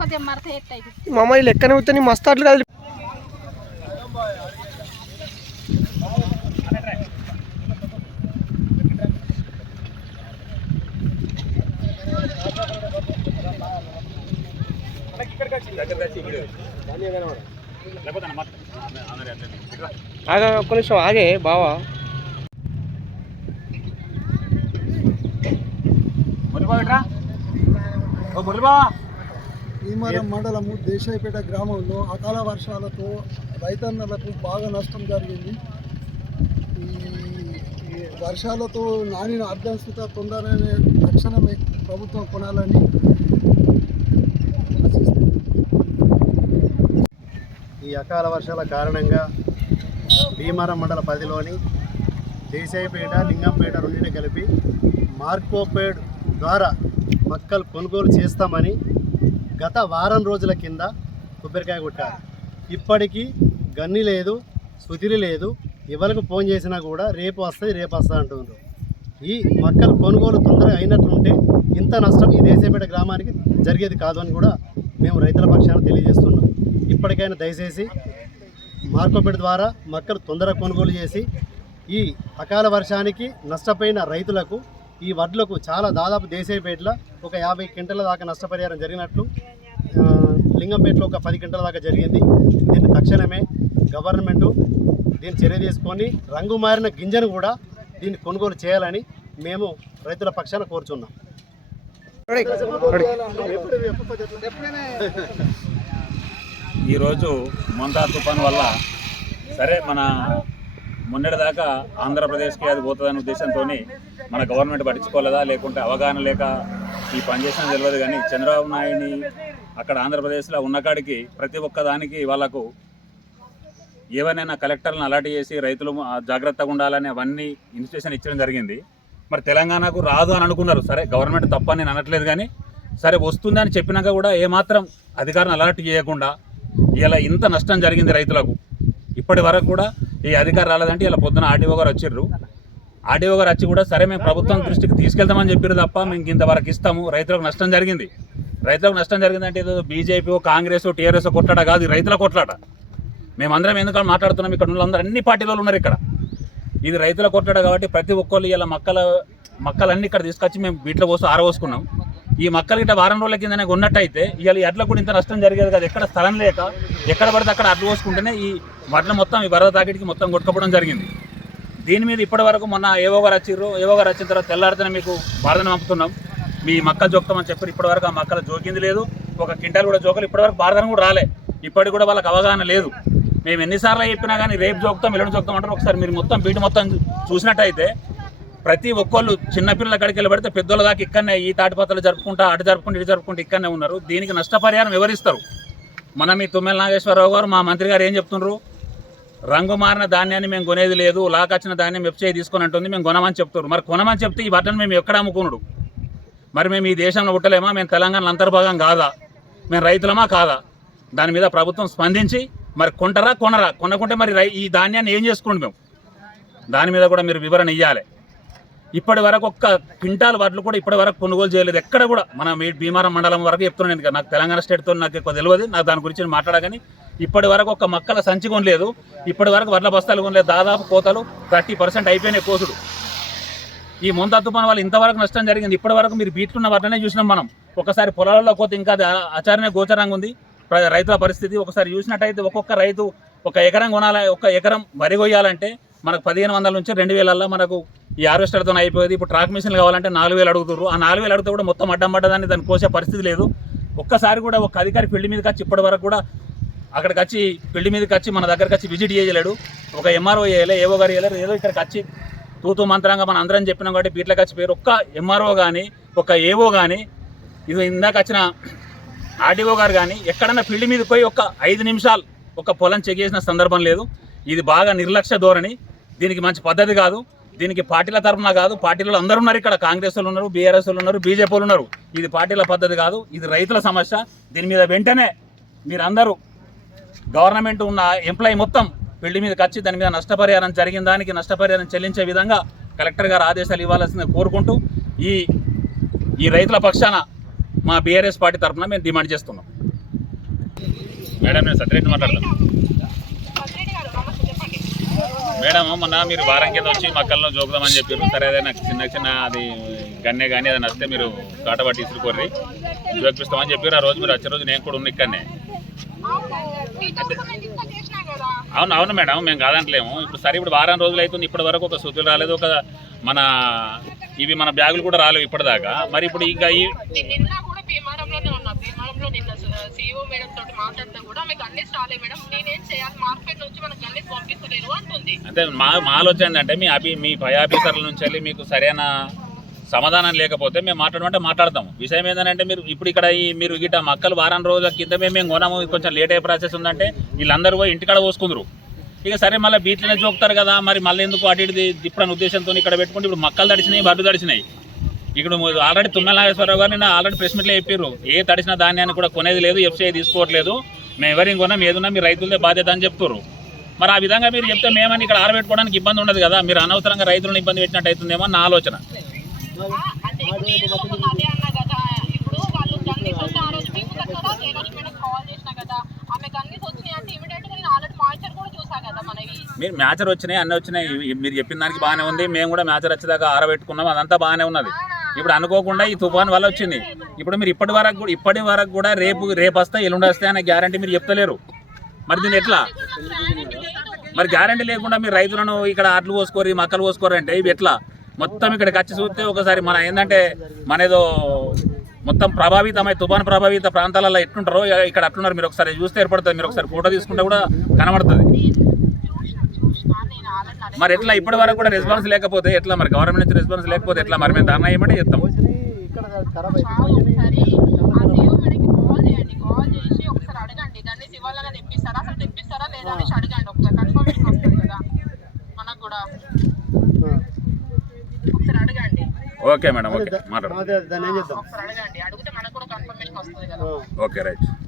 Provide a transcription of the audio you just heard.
కొద్దిగా మరత ఎత్తాయి మా అమ్మాయి లెక్కనే అవుతాయి మస్తు అట్లు కాదు ఆగా ఒక్క నిమిషం ఆగే బావా భీమవరం మండలము దేశాయిపేట గ్రామంలో అకాల వర్షాలతో రైతన్నలకు బాగా నష్టం జరిగింది ఈ వర్షాలతో నానిన అభ్యర్థిత తొందరనే తక్షణమే ప్రభుత్వం కొనాలని. ఈ అకాల వర్షాల కారణంగా భీమవరం మండల పరిధిలోని దేశాయిపేట లింగంపేట రెండింటిని కలిపి మార్కోపేడ్ ద్వారా మక్కలు కొనుగోలు చేస్తామని గత వారం రోజుల కింద కొబ్బరికాయ కొట్టారు. ఇప్పటికీ గన్ని లేదు సుతిరి లేదు ఎవరికి ఫోన్ చేసినా కూడా రేపు వస్తుంది రేపు వస్తుంది అంటున్నారు ఈ మక్కలు కొనుగోలు తొందరగా అయినట్లుంటే ఇంత నష్టం ఈ దేశపేట గ్రామానికి జరిగేది కాదు అని కూడా మేము రైతుల పక్షాన తెలియజేస్తున్నాం. ఇప్పటికైనా దయచేసి మార్కోపేట ద్వారా మక్కలు తొందరగా కొనుగోలు చేసి ఈ అకాల వర్షానికి నష్టపోయిన రైతులకు ఈ వడ్లకు చాలా దాదాపు దేశీయపేటలో ఒక యాభై క్వింటల దాకా నష్టపరిహారం జరిగినట్లు లింగంపేటలో ఒక పది క్వింటల దాకా జరిగింది. దీన్ని తక్షణమే గవర్నమెంటు దీన్ని చర్య తీసుకొని రంగు మారిన గింజను కూడా దీన్ని కొనుగోలు చేయాలని మేము రైతుల పక్షాన కోరుచున్నాం. ఈరోజు మొంతా తుఫాన్ వల్ల సరే మన మొన్నటిదాకా ఆంధ్రప్రదేశ్కి అది పోతుందనే ఉద్దేశంతో మన గవర్నమెంట్ పట్టించుకోలేదా? లేకుంటే అవగాహన లేక ఈ పని చేసిన తెలియదు కానీ చంద్రబాబు నాయుడిని అక్కడ ఆంధ్రప్రదేశ్లో ఉన్నకాడికి ప్రతి ఒక్క దానికి వాళ్ళకు ఏవైనా కలెక్టర్లను అలర్ట్ చేసి రైతులు జాగ్రత్తగా ఉండాలని అవన్నీ ఇన్స్టిట్యూషన్ ఇచ్చడం జరిగింది. మరి తెలంగాణకు రాదు అని అనుకున్నారు. సరే గవర్నమెంట్ తప్పని నేను అనట్లేదు కానీ సరే వస్తుందని చెప్పినాక కూడా ఏమాత్రం అధికారులను అలర్ట్ చేయకుండా ఇలా ఇంత నష్టం జరిగింది రైతులకు. ఇప్పటి వరకు కూడా ఈ అధికారం రాలేదంటే ఇలా పొద్దున ఆర్టీఓ గారు వచ్చిర్రు. ఆర్డీఓ గారు వచ్చి కూడా సరే మేము ప్రభుత్వం దృష్టికి తీసుకెళ్తామని చెప్పారు తప్ప మేము ఇంతవరకు ఇస్తాము. రైతులకు నష్టం జరిగింది. రైతులకు నష్టం జరిగిందంటే ఏదో బీజేపీ కాంగ్రెస్ టీఆర్ఎస్ కొట్లాట కాదు రైతుల కొట్లాట. మేమందరం ఎందుకంటే మాట్లాడుతున్నాం? ఇక్కడ ఉన్న అందరూ అన్ని పార్టీలలో ఉన్నారు ఇక్కడ. ఇది రైతుల కొట్లాట కాబట్టి ప్రతి ఒక్కళ్ళు ఇలా మక్కల మక్కలన్నీ ఇక్కడ తీసుకొచ్చి మేము వీటిలో పోసి ఆరవోసుకున్నాం ఈ మక్కలు గిట్ట వారం రోజుల కిందనే ఉన్నట్టయితే ఇవాళ ఈ కూడా ఇంత నష్టం జరిగేది కదా. ఎక్కడ స్థలం లేక ఎక్కడ పడితే అక్కడ అడ్లు పోసుకుంటేనే ఈ వడ్ల మొత్తం ఈ వరద తాకిడికి మొత్తం కొట్టుకోవడం జరిగింది. దీని మీద ఇప్పటి వరకు మొన్న ఏవో గారు వచ్చిర్రు. ఏవో గారు వచ్చిన తర్వాత తెల్లారితేనే మీకు బాధన పంపుతున్నాం. మీ మక్కలు జోక్తామని చెప్పారు ఇప్పటి వరకు ఆ మక్కలు జోకింది లేదు. ఒక క్వింటాల్ కూడా జోకలు. ఇప్పటి వరకు కూడా రాలే. ఇప్పటికి కూడా వాళ్ళకి అవగాహన లేదు. మేము ఎన్నిసార్లు చెప్పినా కానీ రేపు జోక్తాం ఎల్లుండి జోక్తాం అంటారు. ఒకసారి మీరు మొత్తం బీటు మొత్తం చూసినట్టయితే ప్రతి ఒక్కళ్ళు చిన్నపిల్లల కాడికి వెళ్ళి పెడితే పెద్దోళ్ళ దాకా ఇక్కడనే ఈ తాటిపత్రలు జరుపుకుంటా అటు జరుపుకుంటూ ఇటు జరుపుకుంటూ ఇక్కడనే ఉన్నారు. దీనికి నష్టపరిహారం వివరిస్తారు మన మీ తుమ్మెల నాగేశ్వరరావు గారు మా మంత్రి గారు ఏం చెప్తున్నారు రంగు మారిన ధాన్యాన్ని మేము కొనేది లేదు లాకొచ్చిన ధాన్యం వెబ్సైట్ తీసుకొని అంటుంది మేము కొనమని చెప్తారు. మరి కొనమని చెప్తే ఈ బట్టను మేము ఎక్కడ అమ్ముకున్నాడు మరి మేము ఈ దేశంలో పుట్టలేమా? మేము తెలంగాణ అంతర్భాగం కాదా? మేము రైతులమా కాదా? దాని మీద ప్రభుత్వం స్పందించి మరి కొంటరా కొనరా? కొనకుంటే మరి రై ఈ ధాన్యాన్ని ఏం చేసుకోండి మేము? దాని మీద కూడా మీరు వివరణ ఇవ్వాలి ఇప్పటి వరకు ఒక్క క్వింటాల్ వడ్లు కూడా ఇప్పటి వరకు కొనుగోలు చేయలేదు. ఎక్కడ కూడా మన మీ భీమారం మండలం వరకు చెప్తున్నాను. నాకు తెలంగాణ స్టేట్తో నాకు ఎక్కువ తెలియదు. నాకు దాని గురించి మాట్లాడగానే ఇప్పటి వరకు ఒక్క మక్కల సంచి కొనలేదు. ఇప్పటి వరకు వడ్ల బస్తాలు కొనలేదు. దాదాపు కోతలు థర్టీ పర్సెంట్ అయిపోయినాయి కోసుడు. ఈ ముంత తుఫాన్ వల్ల ఇంతవరకు నష్టం జరిగింది. ఇప్పటి వరకు మీరు బీట్లున్న వాటినే చూసినాం మనం. ఒకసారి పొలాలలో కోత ఇంకా అది ఆచారణ గోచరంగా ఉంది. ప్ర- రైతుల పరిస్థితి ఒకసారి చూసినట్టయితే ఒక్కొక్క రైతు ఒక ఎకరం కొనాలి ఒక ఎకరం వరి కొయ్యాలంటే మనకు పదిహేను వందల నుంచి రెండు వేలల్లో మనకు ఈ హార్వెస్టర్తో అయిపోయింది. ఇప్పుడు ట్రాక్ మిషన్లు కావాలంటే నాలుగు వేలు అడుగుతారు ఆ నాలుగు వేలు అడిగితే కూడా మొత్తం అడ్డం పడ్డదాన్ని దాన్ని కోసే పరిస్థితి లేదు. ఒక్కసారి కూడా ఒక అధికారి ఫీల్డ్ మీదకి వచ్చి ఇప్పటి వరకు కూడా అక్కడికి వచ్చి పెళ్ళి మీదకి వచ్చి మన దగ్గరకు వచ్చి విజిట్ చేయలేడు. ఒక ఎంఆర్ఓ చేయలే ఏవో గారు చేయలేరు ఏదో ఇక్కడికి వచ్చి తూతూ మంత్రంగా మనం అందరం చెప్పినాం కాబట్టి బీట్లకు వచ్చి పేరు ఒక్క ఎంఆర్ఓ కానీ ఒక ఏవో కానీ ఇది ఇందాక వచ్చిన ఆర్డీఓ గారు కానీ ఎక్కడన్నా ఫీల్డ్ మీదకి పోయి ఒక ఐదు నిమిషాలు ఒక పొలం చెక్ చేసిన సందర్భం లేదు. ఇది బాగా నిర్లక్ష్య ధోరణి. దీనికి మంచి పద్ధతి కాదు. దీనికి పార్టీల తరఫున కాదు. పార్టీలు అందరూ ఉన్నారు ఇక్కడ. కాంగ్రెస్ వాళ్ళు ఉన్నారు బీఆర్ఎస్ వాళ్ళు ఉన్నారు బీజేపీ ఉన్నారు. ఇది పార్టీల పద్ధతి కాదు. ఇది రైతుల సమస్య. దీని మీద వెంటనే మీరందరూ గవర్నమెంట్ ఉన్న ఎంప్లాయీ మొత్తం బిల్డింగ్ మీదకి వచ్చి దాని మీద నష్టపరిహారం జరిగిన దానికి నష్టపరిహారం చెల్లించే విధంగా కలెక్టర్ గారు ఆదేశాలు ఇవ్వాల్సిందని కోరుకుంటూ ఈ ఈ రైతుల పక్షాన మా బీఆర్ఎస్ పార్టీ తరఫున మేము డిమాండ్ చేస్తున్నాం. మేడం నేను సత్యరెడ్డి మాట్లాడతాను. మేడం మొన్న మీరు వారం కింద వచ్చి మక్కల్లో జోకుదామని చెప్పారు. సరే ఏదైనా చిన్న చిన్న అది గన్నే కానీ ఏదైనా వస్తే మీరు తోటపట్టి ఇసురుకోర్రి. జోకిస్తామని చెప్పారు. ఆ రోజు మీరు వచ్చే రోజు నేను కూడా ఉన్న ఇక్కడనే. అవును అవును మేడం మేము కాదంటలేము. ఇప్పుడు సరే ఇప్పుడు వారం రోజులు అవుతుంది. ఇప్పటి వరకు ఒక సుతులు రాలేదు ఒక మన ఇవి మన బ్యాగులు కూడా రాలేవు ఇప్పటిదాకా. మరి ఇప్పుడు ఇంకా ఈ నిన్న కూడా భీమారంలోనే ఉన్నా. భీమారంలో నిన్న సీఓ మేడం తోటి మాట్లాడితే కూడా మీకు అన్ని రాలే మేడం. నేనేం చేయాలి? మార్కెట్ నుంచి మనకు అన్ని పంపిస్తలేరు అంటుంది. అంటే మా మా ఆలోచన మీ అభి మీ పై ఆఫీసర్ల నుంచి వెళ్ళి మీకు సరైన సమాధానం లేకపోతే మేము మాట్లాడమంటే మాట్లాడతాం విషయం ఏంటంటే మీరు ఇప్పుడు ఇక్కడ ఈ మీరు గిట్ట మక్కలు వారం రోజుల కిందమే మేము కొనము కొంచెం లేట్ అయ్యే ప్రాసెస్ ఉందంటే వీళ్ళందరూ పోయి ఇంటికాడ పోసుకుందరు. ఇక సరే మళ్ళీ బీట్లనే చూపుతారు కదా మరి మళ్ళీ ఎందుకు అటు ఇటు తిప్పని ఉద్దేశంతో ఇక్కడ పెట్టుకుంటే ఇప్పుడు మక్కలు తడిచినాయి బడ్డు తడిచినాయి. ఇక్కడ ఆల్రెడీ తుమ్మల నాగేశ్వరరావు గారు నేను ఆల్రెడీ ప్రెస్ మీట్లో చెప్పారు ఏ తడిసిన ధాన్యాన్ని కూడా కొనేది లేదు ఎఫ్సీఐ తీసుకోవట్లేదు. మేము ఎవరిని కొన్నాం ఏదున్నా మీ రైతులదే బాధ్యత అని చెప్తారు మరి ఆ విధంగా మీరు చెప్తే మేమని ఇక్కడ ఆరబెట్టుకోవడానికి ఇబ్బంది ఉండదు కదా మీరు అనవసరంగా రైతులను ఇబ్బంది పెట్టినట్టు అవుతుందేమో అని నా ఆలోచన. మీరు మ్యాచర్ వచ్చినాయి అన్నీ వచ్చినాయి. మీరు చెప్పిన దానికి బాగానే ఉంది. మేము కూడా మ్యాచర్ వచ్చేదాకా ఆరబెట్టుకున్నాం. అదంతా బాగానే ఉన్నది. ఇప్పుడు అనుకోకుండా ఈ తుఫాన్ వల్ల వచ్చింది. ఇప్పుడు మీరు ఇప్పటి వరకు కూడా ఇప్పటి వరకు కూడా రేపు రేపు వస్తాయి ఎల్లుండి వస్తాయి అనే గ్యారంటీ మీరు చెప్తలేరు. మరి దీన్ని ఎట్లా? మరి గ్యారంటీ లేకుండా మీరు రైతులను ఇక్కడ ఆటలు పోసుకోరు మక్కలు పోసుకోరు అంటే ఇవి ఎట్లా? మొత్తం ఇక్కడికి వచ్చి చూస్తే ఒకసారి మన ఏంటంటే మన ఏదో మొత్తం ప్రభావితమై తుఫాన్ ప్రభావిత ప్రాంతాలలో ఎట్లుంటారో ఇక్కడ అట్లున్నారు. మీరు ఒకసారి చూస్తే ఏర్పడుతుంది. మీరు ఒకసారి ఫోటో తీసుకుంటే కూడా కనబడుతుంది. మరి ఎట్లా? ఇప్పటి వరకు కూడా రెస్పాన్స్ లేకపోతే ఎట్లా? మరి గవర్నమెంట్ నుంచి రెస్పాన్స్ లేకపోతే ఎట్లా? మరి మేము ధర్నా ఏమంటే చెప్తాం. ఇక్కడ ఒకసారి కాల్ చేయండి. కాల్ చేసి ఒకసారి అడగండి. తెప్పిస్తారా? అసలు తెప్పిస్తారా లేదా అనేసి అడగండి ఒకసారి కన్ఫర్మేషన్ వస్తుంది కదా మనకు కూడా ఒకసారి అడగండి ఓకే మేడం ఓకే మాట్లాడు అదే దాన్ని ఏం చేద్దాం ఒకసారి అడగండి అడిగితే మనకు కూడా కన్ఫర్మేషన్ వస్తుంది కదా. ఆ. Okay right. ఓకే